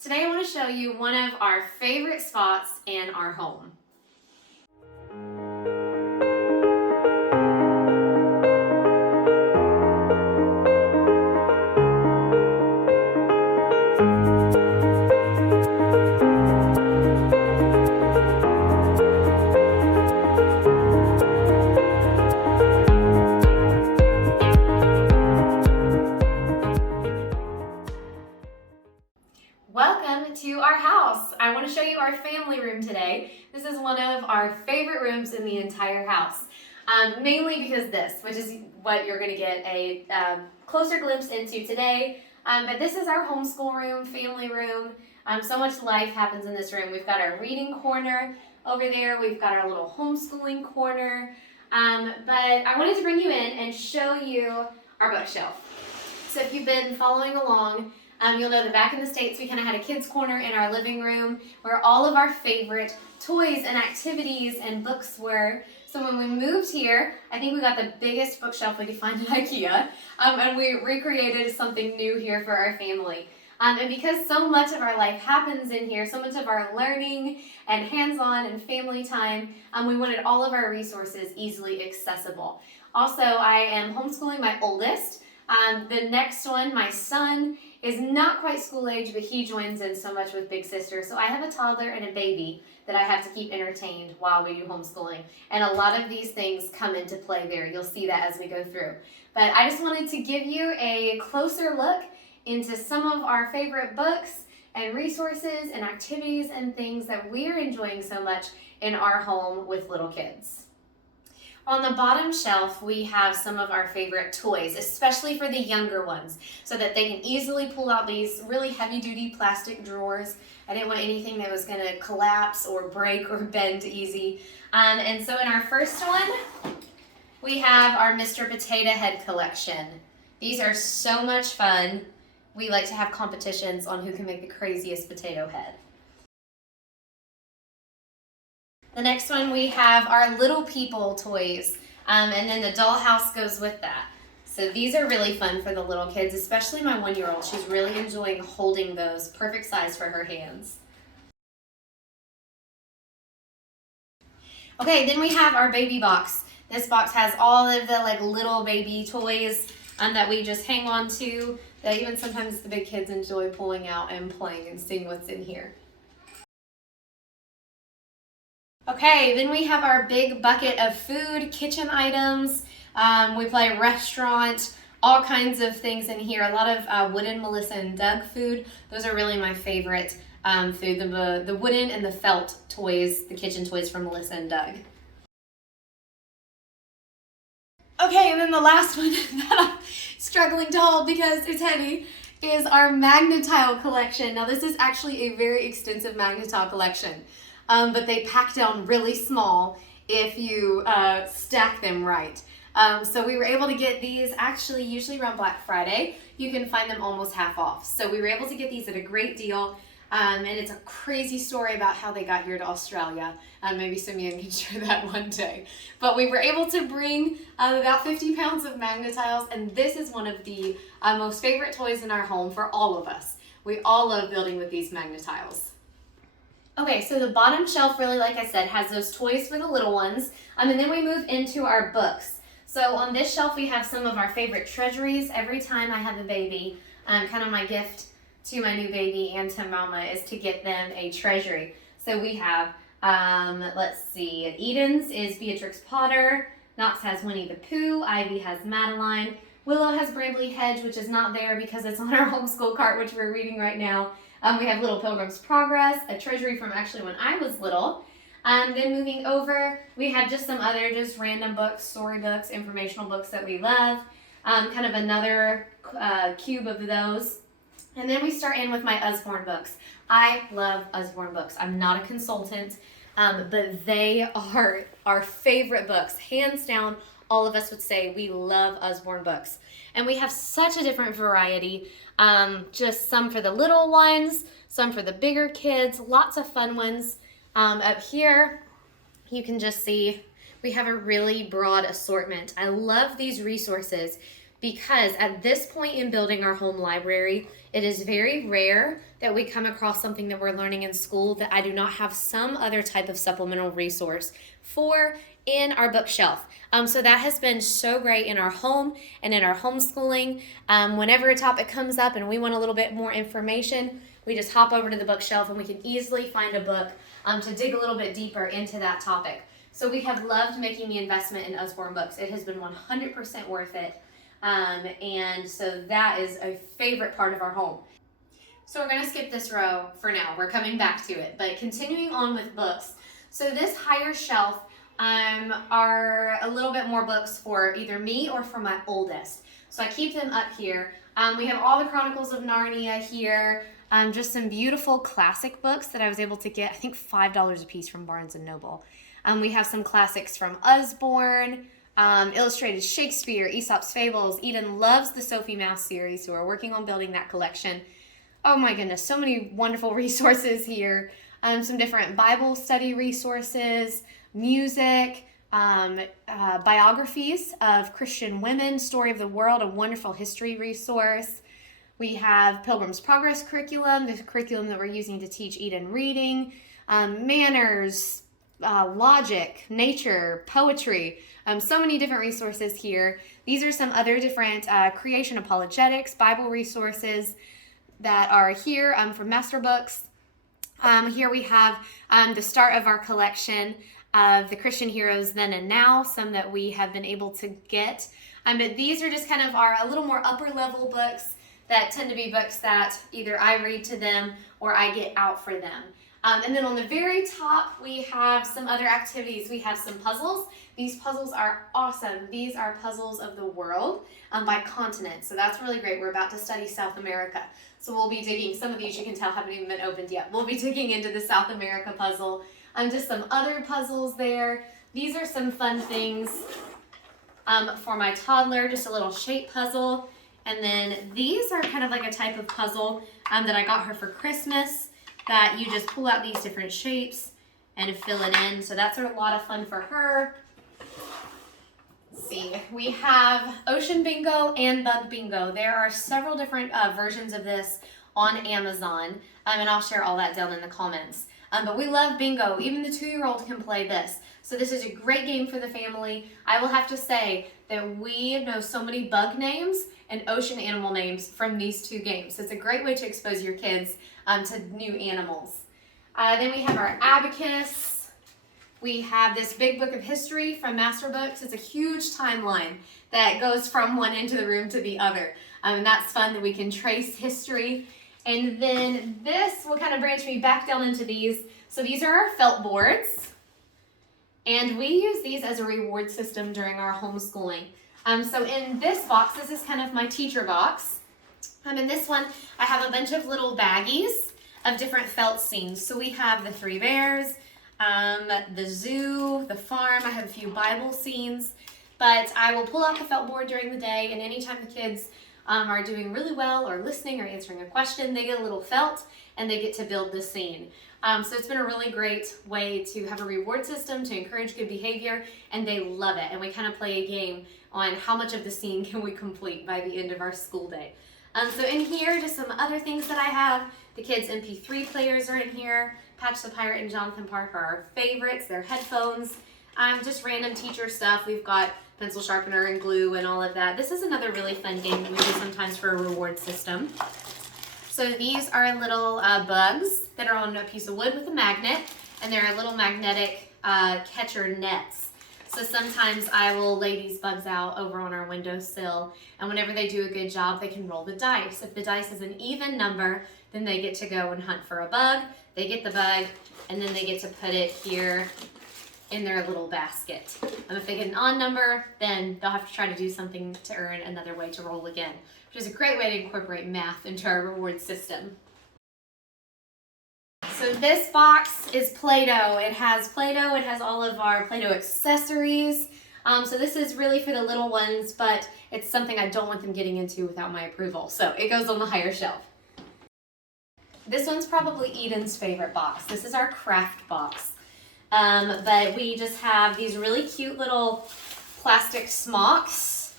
Today I want to show you one of our favorite spots in our home. Welcome to our house. I want to show you our family room today. This is one of our favorite rooms in the entire house, mainly because which is what you're going to get a closer glimpse into today. But this is our homeschool room, family room. So much life happens in this room. We've got our reading corner over there. We've got our little homeschooling corner. But I wanted to bring you in and show you our bookshelf. So if you've been following along, you'll know that back in the States, we kind of had a kids' corner in our living room where all of our favorite toys and activities and books were. So when we moved here, I think we got the biggest bookshelf we could find at IKEA, and we recreated something new here for our family. And because so much of our life happens in here, so much of our learning and hands-on and family time, we wanted all of our resources easily accessible. Also, I am homeschooling my oldest. The next one, my son, is not quite school age, but he joins in so much with Big Sister. So I have a toddler and a baby that I have to keep entertained while we do homeschooling. And a lot of these things come into play there. You'll see that as we go through. But I just wanted to give you a closer look into some of our favorite books and resources and activities and things that we're enjoying so much in our home with little kids. On the bottom shelf, we have some of our favorite toys, especially for the younger ones, so that they can easily pull out these really heavy-duty plastic drawers. I didn't want anything that was going to collapse or break or bend easy. And so in our first one, we have our Mr. Potato Head collection. These are so much fun. We like to have competitions on who can make the craziest potato head. The next one, we have our Little People toys, and then the dollhouse goes with that. So these are really fun for the little kids, especially my 1-year-old. She's really enjoying holding those, perfect size for her hands. Okay, then we have our baby box. This box has all of the little baby toys that we just hang on to, that even sometimes the big kids enjoy pulling out and playing and seeing what's in here. Okay, then we have our big bucket of food, kitchen items. We play restaurant, all kinds of things in here. A lot of wooden Melissa and Doug food. Those are really my favorite food, the wooden and the felt toys, the kitchen toys from Melissa and Doug. Okay, and then the last one that I'm struggling to hold because it's heavy is our Magnetile collection. Now this is actually a very extensive Magnetile collection. But they pack down really small if you stack them right. So we were able to get these actually usually around Black Friday. You can find them almost half off. So we were able to get these at a great deal. And it's a crazy story about how they got here to Australia. Maybe Simeon can share that one day. But we were able to bring about 50 pounds of Magnetiles, and this is one of the most favorite toys in our home for all of us. We all love building with these Magnetiles. Okay, so the bottom shelf, really, like I said, has those toys for the little ones. And then we move into our books. So on this shelf, we have some of our favorite treasuries. Every time I have a baby, kind of my gift to my new baby and to Mama is to get them a treasury. So we have, let's see, Eden's is Beatrix Potter. Knox has Winnie the Pooh. Ivy has Madeline. Willow has Brambley Hedge, which is not there because it's on our homeschool cart, which we're reading right now. We have Little Pilgrim's Progress, a treasury from actually when I was little. Then moving over, we have just some other just random books, story books, informational books that we love. Kind of another cube of those. And then we start in with my Usborne Books. I love Usborne Books. I'm not a consultant, but they are our favorite books. Hands down, all of us would say we love Usborne Books. And we have such a different variety. Just some for the little ones, some for the bigger kids, lots of fun ones. Up here, you can just see we have a really broad assortment. I love these resources because at this point in building our home library, it is very rare that we come across something that we're learning in school that I do not have some other type of supplemental resource for in our bookshelf. So that has been so great in our home and in our homeschooling. Whenever a topic comes up and we want a little bit more information, we just hop over to the bookshelf and we can easily find a book to dig a little bit deeper into that topic. So we have loved making the investment in Usborne Books. It has been 100% worth it. And so that is a favorite part of our home. So we're going to skip this row for now. We're coming back to it. But continuing on with books. So this higher shelf are a little bit more books for either me or for my oldest. So I keep them up here. We have all the Chronicles of Narnia here. Just some beautiful classic books that I was able to get, I think $5 a piece from Barnes & Noble. We have some classics from Usborne, illustrated Shakespeare, Aesop's Fables. Eden loves the Sophie Mouse series, so we're working on building that collection. Oh my goodness, so many wonderful resources here. Some different Bible study resources, music, biographies of Christian women, Story of the World, a wonderful history resource. We have Pilgrim's Progress curriculum, the curriculum that we're using to teach Eden reading, manners, logic, nature, poetry, so many different resources here. These are some other different creation apologetics, Bible resources that are here from Master Books. Here we have the start of our collection of the Christian heroes then and now, some that we have been able to get. But these are just kind of a little more upper level books that tend to be books that either I read to them or I get out for them. And then on the very top, we have some other activities. We have some puzzles. These puzzles are awesome. These are puzzles of the world by continent. So that's really great. We're about to study South America. So we'll be digging, some of these you can tell haven't even been opened yet. We'll be digging into the South America puzzle. Just some other puzzles there. These are some fun things for my toddler, just a little shape puzzle. And then these are kind of like a type of puzzle that I got her for Christmas, that you just pull out these different shapes and fill it in. So that's a lot of fun for her. Let's see, we have Ocean Bingo and Bug Bingo. There are several different versions of this on Amazon, and I'll share all that down in the comments. But we love bingo. Even the 2-year-old can play this. So this is a great game for the family. I will have to say that we know so many bug names and ocean animal names from these 2 games. So it's a great way to expose your kids to new animals. Then we have our abacus. We have this big book of history from Master Books. It's a huge timeline that goes from one end of the room to the other. And that's fun that we can trace history. And then this will kind of branch me back down into these. So these are our felt boards. And we use these as a reward system during our homeschooling. So in this box, this is kind of my teacher box. In this one, I have a bunch of little baggies of different felt scenes. So we have the 3 bears, the zoo, the farm. I have a few Bible scenes. But I will pull out the felt board during the day, and anytime the kids are doing really well or listening or answering a question, they get a little felt and they get to build the scene. So it's been a really great way to have a reward system to encourage good behavior, and they love it. And we kind of play a game on how much of the scene can we complete by the end of our school day. So in here, just some other things that I have. The kids' MP3 players are in here. Patch the Pirate and Jonathan Park are our favorites. Their headphones. Just random teacher stuff. We've got pencil sharpener and glue and all of that. This is another really fun game that we do sometimes for a reward system. So these are little bugs that are on a piece of wood with a magnet, and they're little magnetic catcher nets. So sometimes I will lay these bugs out over on our windowsill, and whenever they do a good job, they can roll the dice. If the dice is an even number, then they get to go and hunt for a bug. They get the bug, and then they get to put it here in their little basket. If they get an odd number, then they'll have to try to do something to earn another way to roll again, which is a great way to incorporate math into our reward system. So this box is Play-Doh. It has Play-Doh, it has all of our Play-Doh accessories. So this is really for the little ones, but it's something I don't want them getting into without my approval. So it goes on the higher shelf. This one's probably Eden's favorite box. This is our craft box. But we just have these really cute little plastic smocks.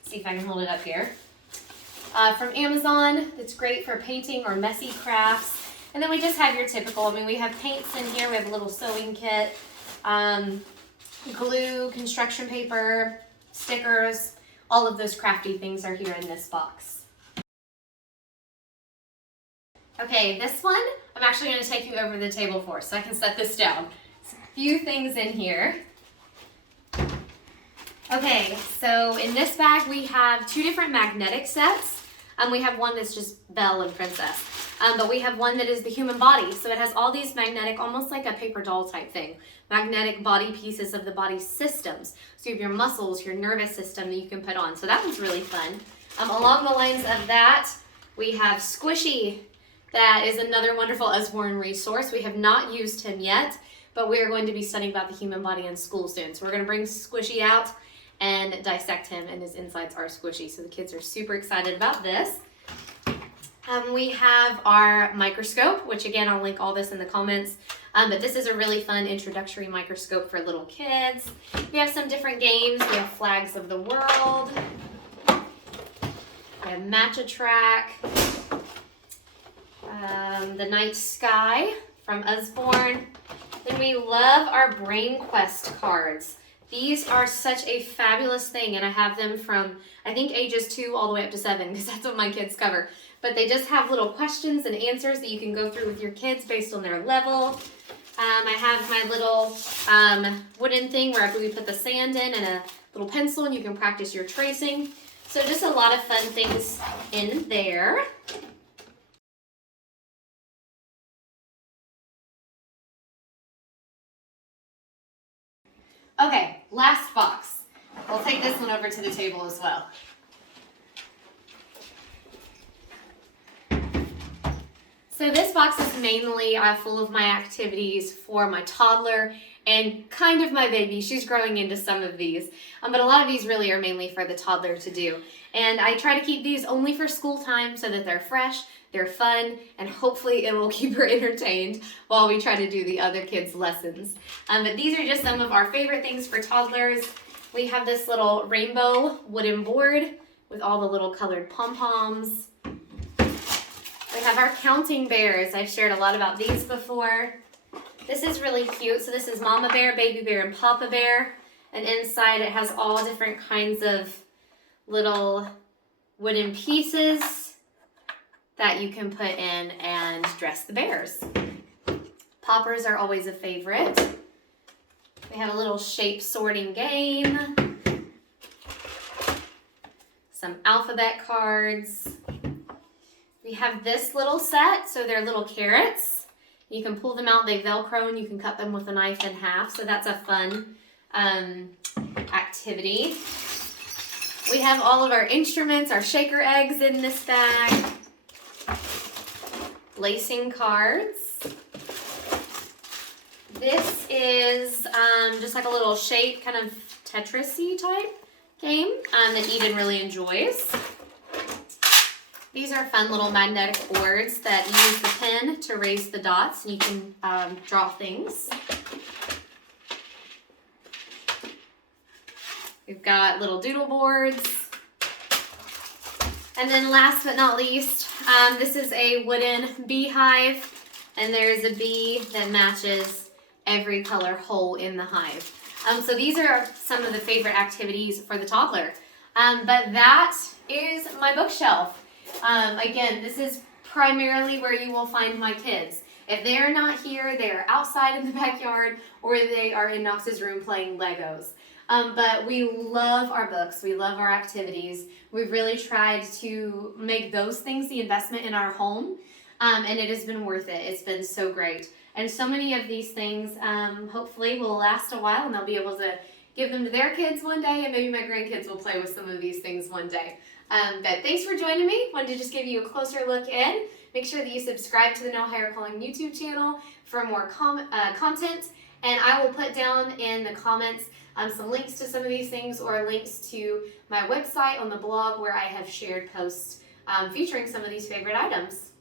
Let's see if I can hold it up here. from Amazon. It's great for painting or messy crafts. And then we just have your typical, we have paints in here, we have a little sewing kit, glue, construction paper, stickers, all of those crafty things are here in this box. Okay, this one I'm actually going to take you over the table for, so I can set this down. So a few things in here. Okay, so in this bag we have 2 different magnetic sets. We have one that's just Belle and Princess. But we have one that is the human body. So it has all these magnetic, almost like a paper doll type thing, magnetic body pieces of the body systems. So you have your muscles, your nervous system that you can put on. So that one's really fun. Along the lines of that, we have Squishy. That is another wonderful Usborne resource. We have not used him yet, but we are going to be studying about the human body in school soon. So we're going to bring Squishy out and dissect him, and his insides are squishy. So the kids are super excited about this. We have our microscope, which again, I'll link all this in the comments. But this is a really fun introductory microscope for little kids. We have some different games. We have Flags of the World. We have Match-A-Track. The Night Sky from Usborne. Then we love our Brain Quest cards. These are such a fabulous thing, and I have them from, I think, ages 2 all the way up to 7, because that's what my kids cover. But they just have little questions and answers that you can go through with your kids based on their level. I have my little wooden thing where we put the sand in and a little pencil, and you can practice your tracing. So just a lot of fun things in there. Okay, last box. We'll take this one over to the table as well. So this box is mainly full of my activities for my toddler and kind of my baby. She's growing into some of these, but a lot of these really are mainly for the toddler to do. And I try to keep these only for school time so that they're fresh, they're fun, and hopefully it will keep her entertained while we try to do the other kids' lessons. But these are just some of our favorite things for toddlers. We have this little rainbow wooden board with all the little colored pom-poms. We have our counting bears. I've shared a lot about these before. This is really cute. So this is Mama Bear, Baby Bear, and Papa Bear. And inside it has all different kinds of little wooden pieces that you can put in and dress the bears. Poppers are always a favorite. We have a little shape sorting game. Some alphabet cards. We have this little set, so they're little carrots. You can pull them out, they Velcro, and you can cut them with a knife in half, so that's a fun activity. We have all of our instruments, our shaker eggs in this bag. Lacing cards. This is just like a little shape, kind of Tetris-y type game that Eden really enjoys. These are fun little magnetic boards that use the pen to raise the dots, and you can draw things. We've got little doodle boards. And then last but not least, this is a wooden beehive, and there's a bee that matches every color hole in the hive. So these are some of the favorite activities for the toddler. But that is my bookshelf. Again, this is primarily where you will find my kids. If they're not here, they're outside in the backyard, or they are in Knox's room playing Legos. But we love our books. We love our activities. We've really tried to make those things the investment in our home, and it has been worth it. It's been so great. And so many of these things hopefully will last a while, and they'll be able to give them to their kids one day, and maybe my grandkids will play with some of these things one day. But thanks for joining me. Wanted to just give you a closer look in. Make sure that you subscribe to the No Higher Calling YouTube channel for more content. And I will put down in the comments some links to some of these things, or links to my website on the blog where I have shared posts featuring some of these favorite items.